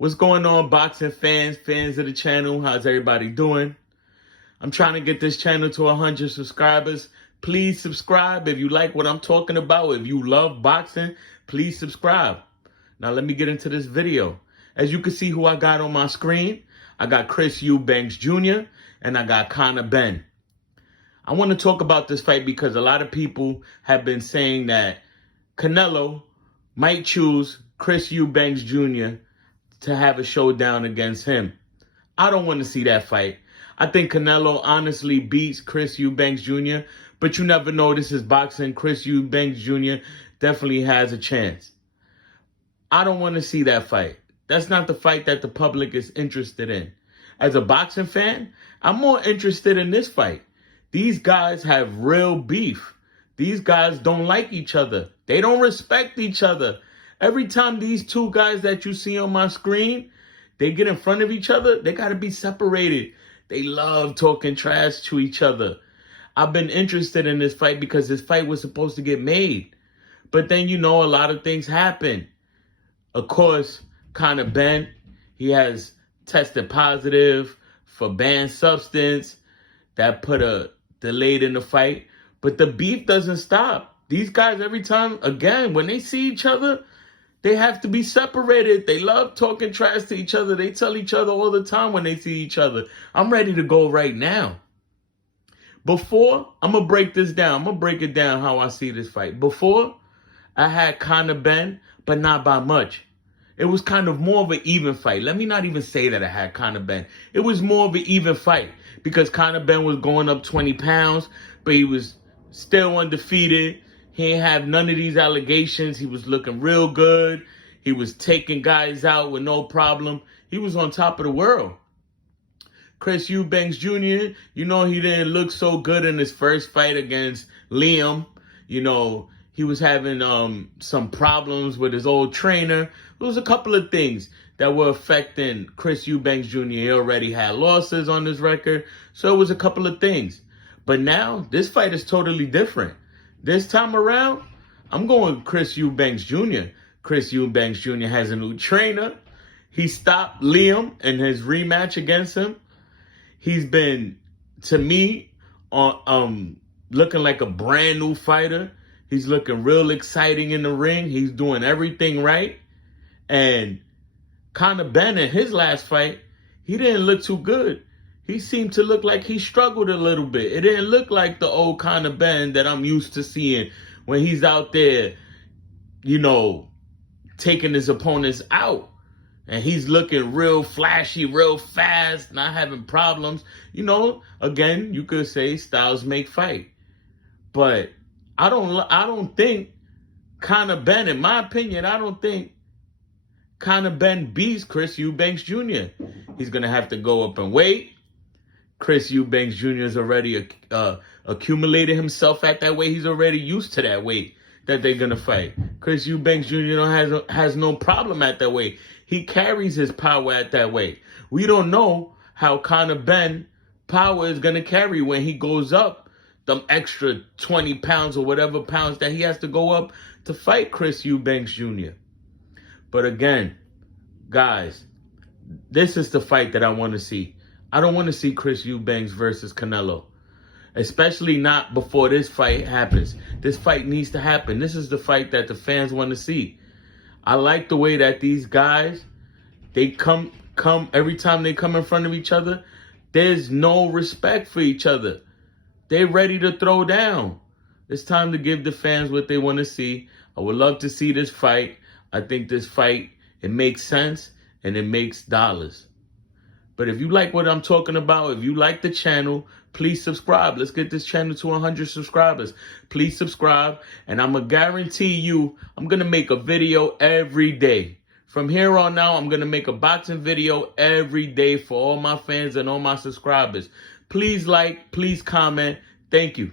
What's going on, boxing fans of the channel? How's everybody doing? I'm trying to get this channel to 100 subscribers. Please subscribe if you like what I'm talking about. If you love boxing, please subscribe. Now let me get into this video. As you can see who I got on my screen, I got Chris Eubank Jr. and I got Conor Benn. I want to talk about this fight because a lot of people have been saying that Canelo might choose Chris Eubank Jr. to have a showdown against him. I don't want to see that fight. I think Canelo honestly beats Chris Eubank Jr., but you never know. This is boxing. Chris Eubank Jr. definitely has a chance. I don't want to see that fight. That's not the fight that the public is interested in. As a boxing fan, I'm more interested in this fight. These guys have real beef. These guys don't like each other. They don't respect each other. Every time these two guys that you see on my screen, they get in front of each other, they got to be separated. They love talking trash to each other. I've been interested in this fight because this fight was supposed to get made. But then, a lot of things happen. Of course, Conor Benn, he has tested positive for banned substance. That put a delayed in the fight. But the beef doesn't stop. These guys, every time, again, when they see each other, they have to be separated. They love talking trash to each other. They tell each other all the time when they see each other. I'm ready to go right now. Before, I'm going to break this down. I'm going to break it down how I see this fight. Before, I had Conor Benn, but not by much. It was kind of more of an even fight. Let me not even say that I had Conor Benn. It was more of an even fight because Conor Benn was going up 20 pounds, but he was still undefeated. He didn't have none of these allegations. He was looking real good. He was taking guys out with no problem. He was on top of the world. Chris Eubank Jr., he didn't look so good in his first fight against Liam. He was having some problems with his old trainer. There was a couple of things that were affecting Chris Eubank Jr. He already had losses on his record. So it was a couple of things. But now, this fight is totally different. This time around, I'm going with Chris Eubank Jr. Chris Eubank Jr. has a new trainer. He stopped Liam in his rematch against him. He's been, to me, looking like a brand new fighter. He's looking real exciting in the ring. He's doing everything right. And Conor Benn in his last fight, he didn't look too good. He seemed to look like he struggled a little bit. It didn't look like the old Conor Benn that I'm used to seeing when he's out there, taking his opponents out. And he's looking real flashy, real fast, not having problems. Again, you could say styles make fight. But I don't think Conor Benn, in my opinion, I don't think Conor Benn beats Chris Eubank Jr. He's going to have to go up and weight. Chris Eubank Jr. has already accumulated himself at that weight. He's already used to that weight that they're going to fight. Chris Eubank Jr. has no problem at that weight. He carries his power at that weight. We don't know how Conor Benn power is going to carry when he goes up them extra 20 pounds or whatever pounds that he has to go up to fight Chris Eubank Jr. But again, guys, this is the fight that I want to see. I don't want to see Chris Eubanks versus Canelo, especially not before this fight happens. This fight needs to happen. This is the fight that the fans want to see. I like the way that these guys, they come every time they come in front of each other, there's no respect for each other. They're ready to throw down. It's time to give the fans what they want to see. I would love to see this fight. I think this fight, it makes sense and it makes dollars. But if you like what I'm talking about, if you like the channel, please subscribe. Let's get this channel to 100 subscribers. Please subscribe. And I'm going to guarantee you, I'm going to make a video every day. From here on out, I'm going to make a boxing video every day for all my fans and all my subscribers. Please like, please comment. Thank you.